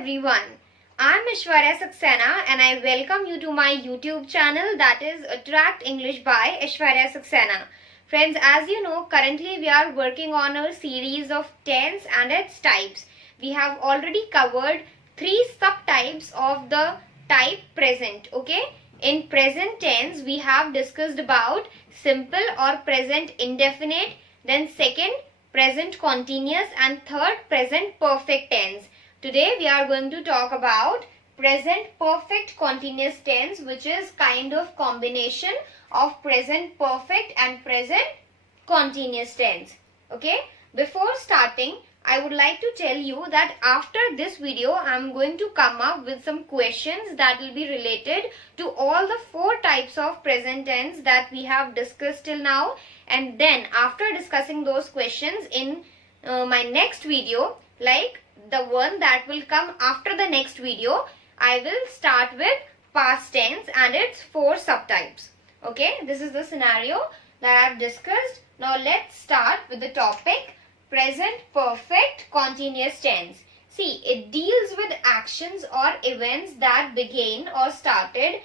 everyone. I'm Aishwarya Saxena and I welcome you to my YouTube channel, that is Attract English by Aishwarya Saxena. Friends, as you know, currently we are working on a series of tense and its types. We have already covered 3 subtypes of the type present. Okay, in present tense we have discussed about simple or present indefinite, then second present continuous, and third present perfect tense. Today we are going to talk about present perfect continuous tense, which is kind of combination of present perfect and present continuous tense. Okay, before starting I would like to tell you that after this video I am going to come up with some questions that will be related to all the 4 types of present tense that we have discussed till now, and then after discussing those questions in my next video, like the one that will come after the next video, I will start with past tense and its 4 subtypes. Okay, this is the scenario that I have discussed. Now let's start with the topic present perfect continuous tense. See, it deals with actions or events that began or started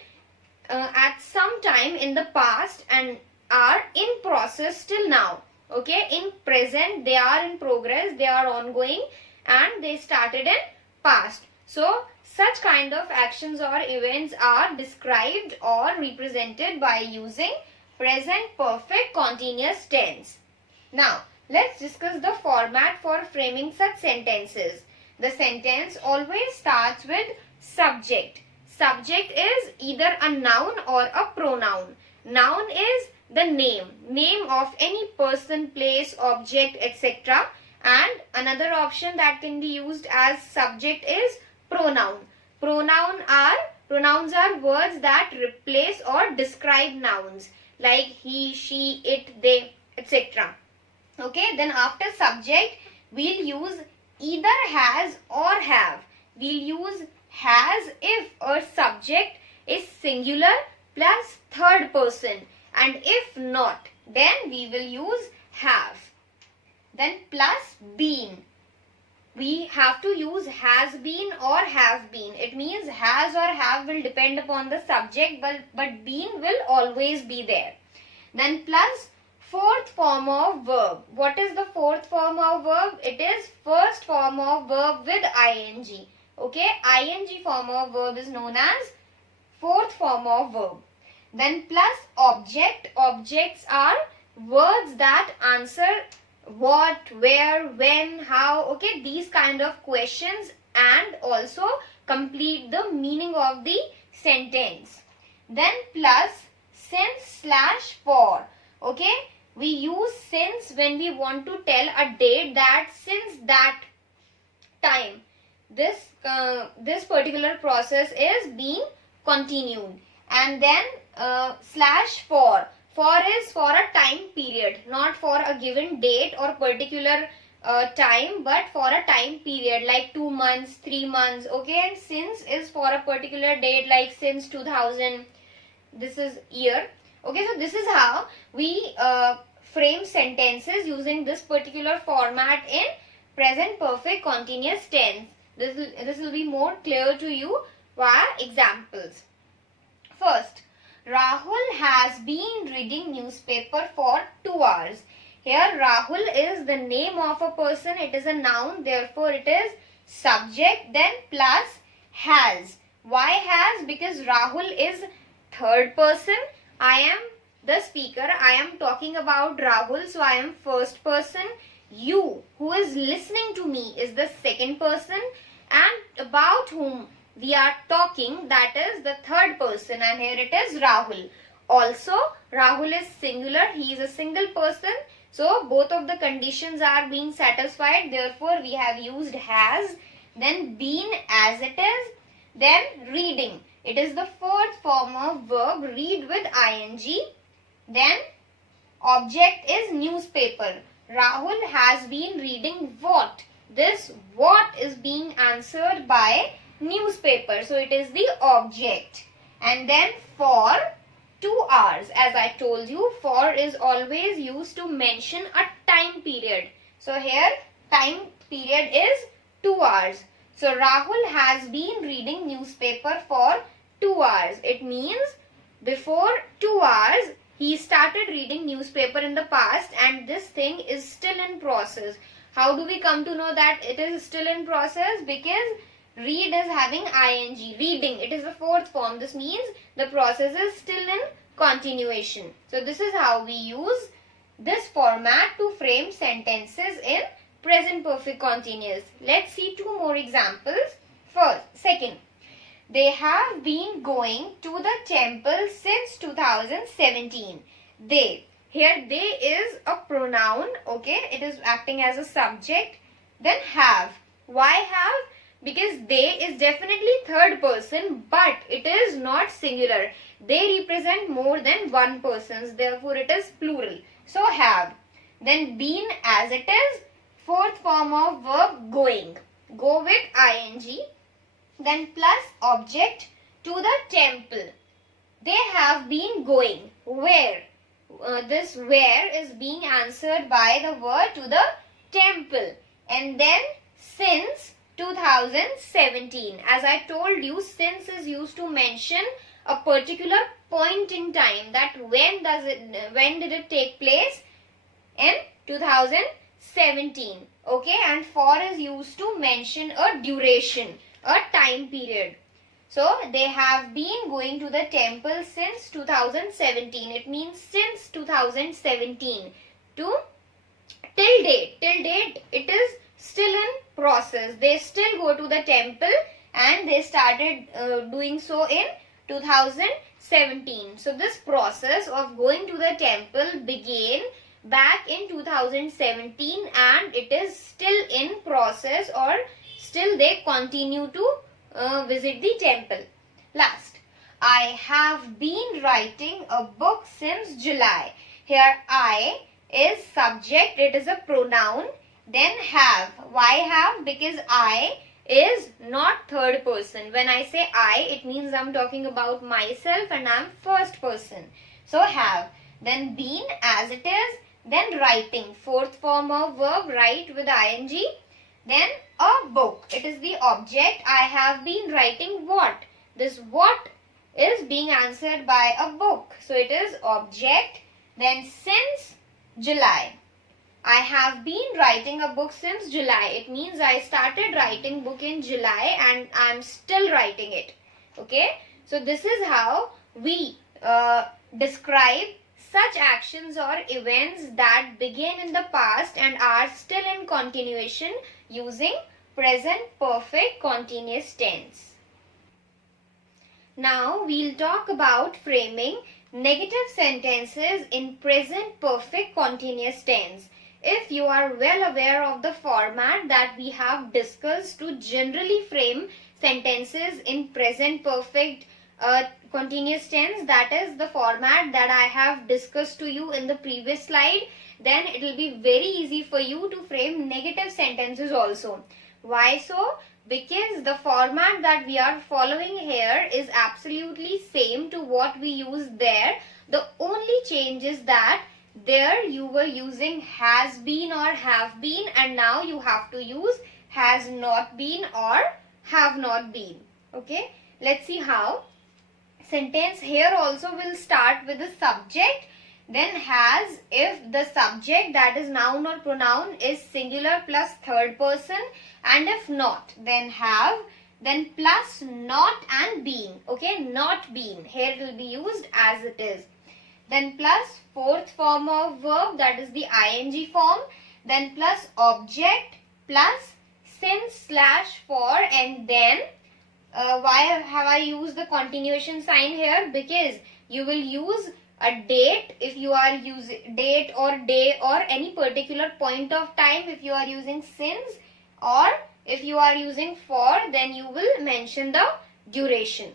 at some time in the past and are in process till now. Okay, in present they are in progress, they are ongoing, and they started in past. So such kind of actions or events are described or represented by using present perfect continuous tense. Now let's discuss the format for framing such sentences. The sentence always starts with subject. Subject is either a noun or a pronoun. Noun is the name of any person, place, object, etc. And another option that can be used as subject is pronoun. Pronouns are words that replace or describe nouns like he, she, it, they, etc. Okay, then after subject we'll use either has or have. We'll use has if our subject is singular plus third person, and if not, then we will use have. Then plus been. We have to use has been or have been. It means has or have will depend upon the subject, but been will always be there. Then plus fourth form of verb. What is the fourth form of verb? It is first form of verb with ing. Okay, ing form of verb is known as fourth form of verb. Then plus object. Objects are words that answer what, where, when, how. Okay, these kind of questions and also complete the meaning of the sentence. Then plus since/for. Okay, we use since when we want to tell a date that since that time this particular process is being continued. And then /for. For is for a time period, not for a given date or particular time, but for a time period like 2 months, 3 months. Okay, and since is for a particular date like since 2000. This is year. Okay, so this is how we frame sentences using this particular format in present perfect continuous tense. This will be more clear to you via examples. First, Rahul has been reading newspaper for 2 hours. Here Rahul is the name of a person. It is a noun. Therefore it is subject, then plus has. Why has? Because Rahul is third person. I am the speaker. I am talking about Rahul. So I am first person. You who is listening to me is the second person. And about whom we are talking, that is the third person, and here it is Rahul. Also Rahul is singular, he is a single person, so both of the conditions are being satisfied. Therefore we have used has, then been as it is, then reading. It is the fourth form of verb, read with ing. Then object is newspaper. Rahul has been reading what? This what is being answered by newspaper, so it is the object. And then for 2 hours, as I told you, for is always used to mention a time period. So here time period is 2 hours. So Rahul has been reading newspaper for 2 hours. It means before 2 hours he started reading newspaper in the past, and this thing is still in process. How do we come to know that it is still in process? Because read is having ing, reading. It is the fourth form. This means the process is still in continuation. So this is how we use this format to frame sentences in present perfect continuous. Let's see 2 more examples. Second, they have been going to the temple since 2017. They. Here they is a pronoun. Okay. It is acting as a subject. Then have. Why have? Because they is definitely third person, but it is not singular. They represent more than one person. Therefore it is plural. So have. Then been as it is. Fourth form of verb going. Go with ing. Then plus object to the temple. They have been going. Where? This where is being answered by the word to the temple. And then since 2017. As I told you, since is used to mention a particular point in time. That when did it take place? In 2017. Okay, and for is used to mention a duration, a time period. So they have been going to the temple since 2017. It means since 2017 to till date. Till date it is still in process. They still go to the temple and they started doing so in 2017. So this process of going to the temple began back in 2017 and it is still in process, or still they continue to visit the temple. Last, I have been writing a book since July. Here I is subject, it is a pronoun. Then have. Why have? Because I is not third person. When I say I, it means I'm talking about myself and I'm first person. So have. Then been as it is. Then writing. Fourth form of verb, write with ing. Then a book. It is the object. I have been writing what? This what is being answered by a book. So it is object. Then since July. I have been writing a book since July. It means I started writing book in July and I'm still writing it. Okay. So this is how we describe such actions or events that began in the past and are still in continuation using present perfect continuous tense. Now we'll talk about framing negative sentences in present perfect continuous tense. If you are well aware of the format that we have discussed to generally frame sentences in present perfect continuous tense, that is the format that I have discussed to you in the previous slide, then it will be very easy for you to frame negative sentences also. Why so? Because the format that we are following here is absolutely same to what we use there. The only change is that there you were using has been or have been, and now you have to use has not been or have not been. Okay, let's see how. Sentence here also will start with the subject, then has if the subject, that is noun or pronoun, is singular plus third person, and if not, then have, then plus not and been. Okay, not been. Here it will be used as it is. Then plus fourth form of verb, that is the ing form. Then plus object plus since slash for, and then why have I used the continuation sign here? Because you will use a date if you are using date or day or any particular point of time if you are using since, or if you are using for, then you will mention the duration.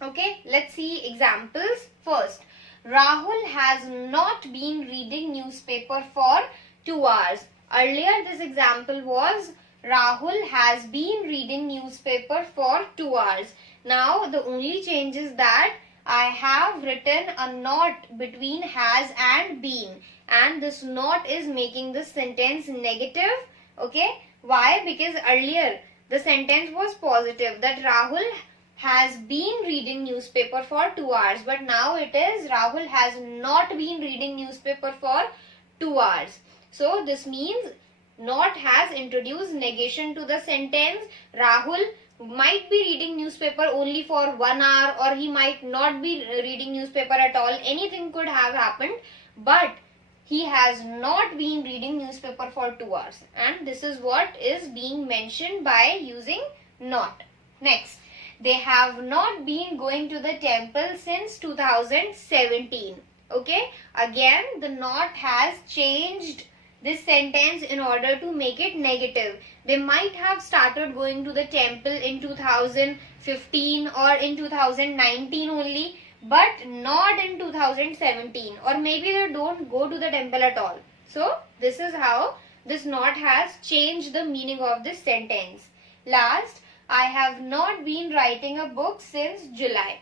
Okay, let's see examples. First, Rahul has not been reading newspaper for 2 hours. Earlier this example was Rahul has been reading newspaper for 2 hours. Now the only change is that I have written a not between has and been, and this not is making the sentence negative. Okay, why? Because earlier the sentence was positive, that Rahul has been reading newspaper for 2 hours, but now it is Rahul has not been reading newspaper for 2 hours. So this means not has introduced negation to the sentence. Rahul might be reading newspaper only for 1 hour, or he might not be reading newspaper at all. Anything could have happened, but he has not been reading newspaper for 2 hours, and this is what is being mentioned by using not. Next, they have not been going to the temple since 2017. Okay, again the not has changed this sentence in order to make it negative. They might have started going to the temple in 2015 or in 2019 only, but not in 2017, or maybe they don't go to the temple at all. So this is how this not has changed the meaning of this sentence. Last, I have not been writing a book since July.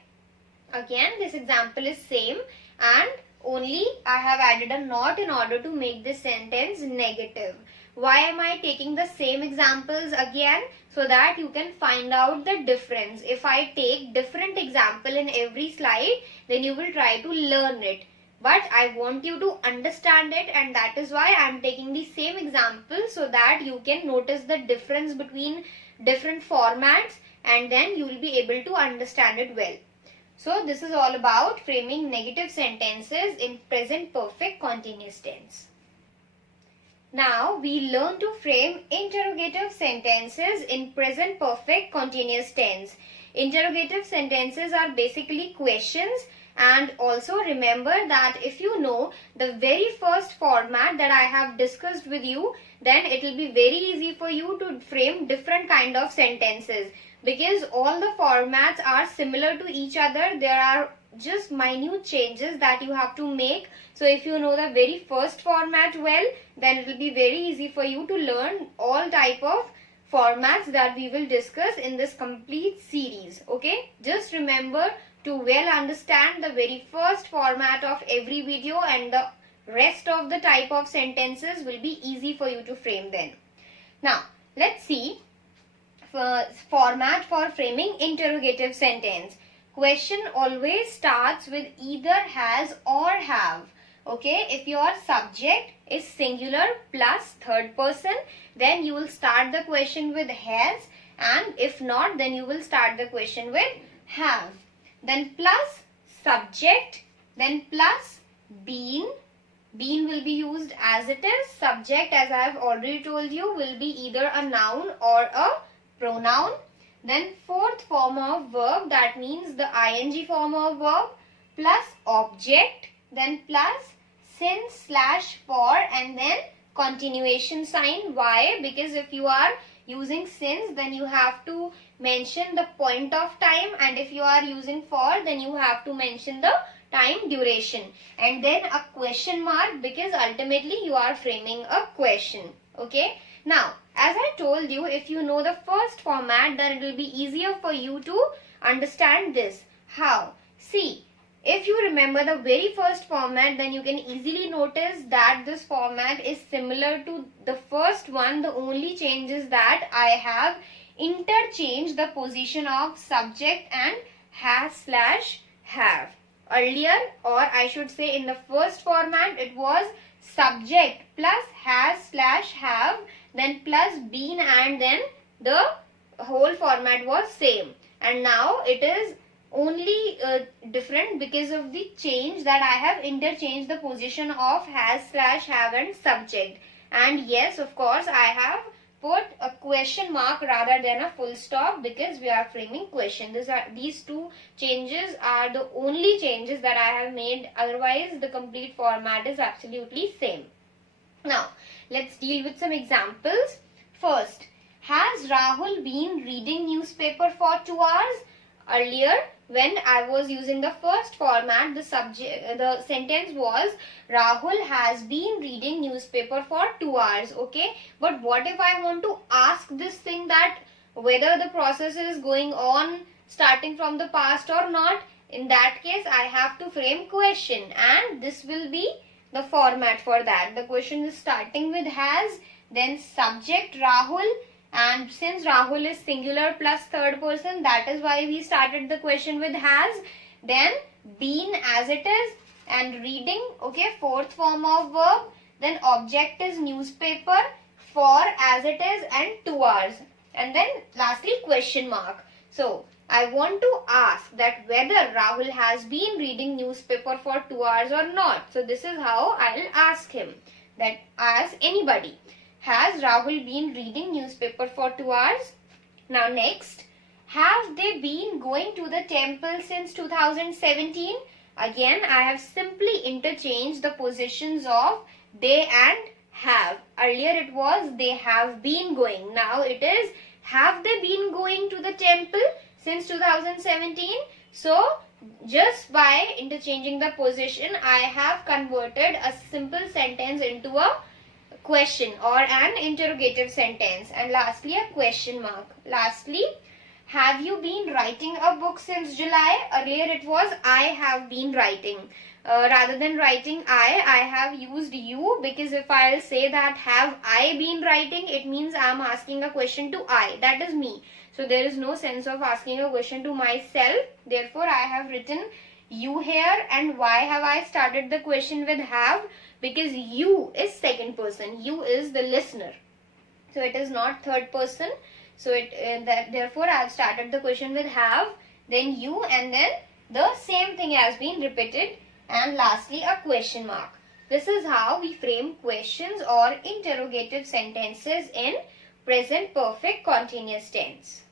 Again this example is same, and only I have added a not in order to make this sentence negative. Why am I taking the same examples again? So that you can find out the difference. If I take different example in every slide, then you will try to learn it. But I want you to understand it, and that is why I am taking the same example, so that you can notice the difference between different formats, and then you will be able to understand it well. So this is all about framing negative sentences in present perfect continuous tense. Now we learn to frame interrogative sentences in present perfect continuous tense. Interrogative sentences are basically questions, and also remember that if you know the very first format that I have discussed with you, then it will be very easy for you to frame different kind of sentences, because all the formats are similar to each other. There are just minute changes that you have to make. So if you know the very first format well, then it will be very easy for you to learn all type of formats that we will discuss in this complete series. Okay, just remember to well understand the very first format of every video, and the rest of the type of sentences will be easy for you to frame then. Now let's see format for framing interrogative sentence. Question always starts with either has or have. Okay, if your subject is singular plus third person, then you will start the question with has, and if not, then you will start the question with have. Then plus subject, then plus been. Been will be used as it is. Subject, as I have already told you, will be either a noun or a pronoun. Then fourth form of verb, that means the ing form of verb, plus object, then plus since slash for, and then continuation sign. Why? Because if you are using since, then you have to mention the point of time, and if you are using for, then you have to mention the time duration, and then a question mark, because ultimately you are framing a question. Okay, now as I told you, if you know the first format, then it will be easier for you to understand this. How? See, if you remember the very first format, then you can easily notice that this format is similar to the first one. The only change is that I have interchanged the position of subject and has slash have. Earlier, or I should say in the first format, it was subject plus has slash have, then plus been, and then the whole format was same. And now it is only different because of the change that I have interchanged the position of has slash have and subject. And yes, of course, I have put a question mark rather than a full stop, because we are framing question. These two changes are the only changes that I have made. Otherwise, the complete format is absolutely same. Now, let's deal with some examples. First, has Rahul been reading newspaper for 2 hours? Earlier, when I was using the first format, the sentence was Rahul has been reading newspaper for 2 hours. Okay, but what if I want to ask this thing, that whether the process is going on starting from the past or not? In that case, I have to frame question, and this will be the format for that. The question is starting with has, then subject Rahul, And since Rahul is singular plus third person, that is why we started the question with has. Then been as it is, and reading, okay, fourth form of verb. Then object is newspaper, for as it is, and 2 hours. And then lastly question mark. So I want to ask that whether Rahul has been reading newspaper for 2 hours or not. So this is how I'll ask him, that as anybody. Has Rahul been reading newspaper for 2 hours? Now next, have they been going to the temple since 2017? Again, I have simply interchanged the positions of they and have. Earlier it was they have been going. Now it is have they been going to the temple since 2017? So just by interchanging the position, I have converted a simple sentence into a question or an interrogative sentence. And lastly, a question mark. Lastly, have you been writing a book since July? Earlier it was I have been writing. Rather than writing I have used you, because if I'll say that have I been writing, it means I'm asking a question to I, that is me. So there is no sense of asking a question to myself. Therefore, I have written you here. And why have I started the question with have? Because you is second person. You is the listener. So it is not third person. So therefore I have started the question with have, then you, and then the same thing has been repeated, and lastly a question mark. This is how we frame questions or interrogative sentences in present perfect continuous tense.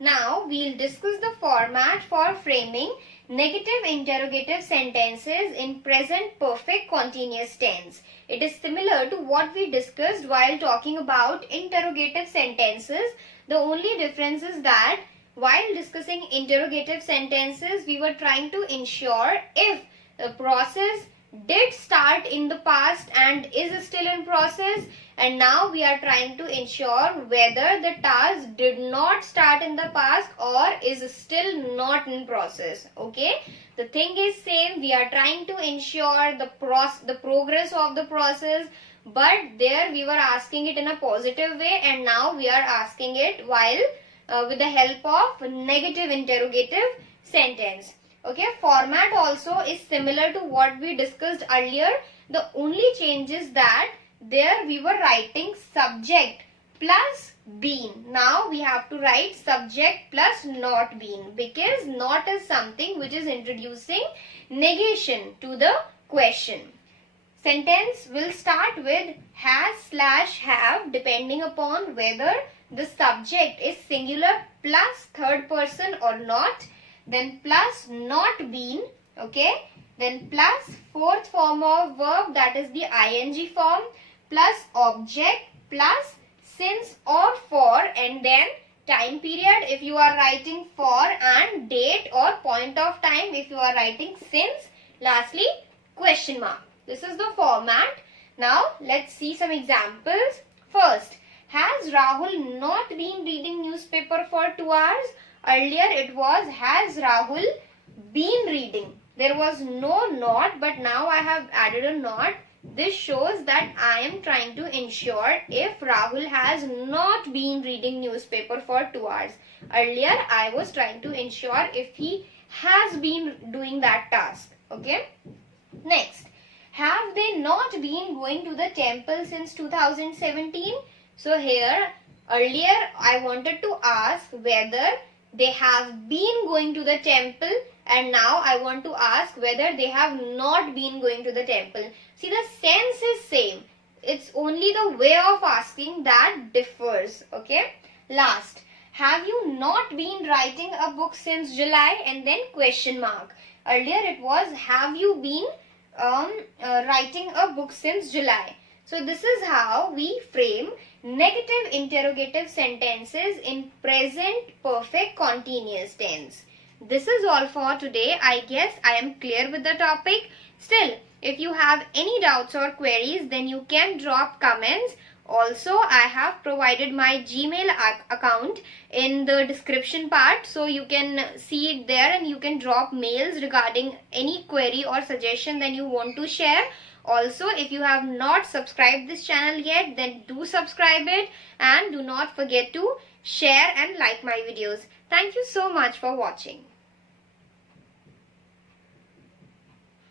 Now we'll discuss the format for framing negative interrogative sentences in present perfect continuous tense. It is similar to what we discussed while talking about interrogative sentences. The only difference is that while discussing interrogative sentences, we were trying to ensure if the process did start in the past and is still in process, and now we are trying to ensure whether the task did not start in the past or is still not in process. Okay, the thing is same. We are trying to ensure the progress of the process, but there we were asking it in a positive way, and now we are asking it while with the help of negative interrogative sentence. Okay, format also is similar to what we discussed earlier. The only change is that there we were writing subject plus been. Now we have to write subject plus not been, because not is something which is introducing negation to the question. Sentence will start with has/have depending upon whether the subject is singular plus third person or not. Then plus not been, okay. Then plus fourth form of verb, that is the ing form, plus object, plus since or for, and then time period if you are writing for, and date or point of time if you are writing since. Lastly, question mark. This is the format. Now let's see some examples. First, has Rahul not been reading newspaper for 2 hours? Earlier it was has Rahul been reading. There was no not, but now I have added a not. This shows that I am trying to ensure if Rahul has not been reading newspaper for 2 hours. Earlier I was trying to ensure if he has been doing that task. Okay. Next, have they not been going to the temple since 2017? So here earlier I wanted to ask whether they have been going to the temple, and now I want to ask whether they have not been going to the temple. See, the sense is same. It's only the way of asking that differs. Okay. Last, have you not been writing a book since July? And then question mark. Earlier it was have you been writing a book since July. So this is how we frame negative interrogative sentences in present perfect continuous tense. This is all for today. I guess I am clear with the topic. Still, if you have any doubts or queries, then you can drop comments. Also, I have provided my Gmail account in the description part, so you can see it there and you can drop mails regarding any query or suggestion that you want to share. Also, if you have not subscribed this channel yet, then do subscribe it and do not forget to share and like my videos. Thank you so much for watching.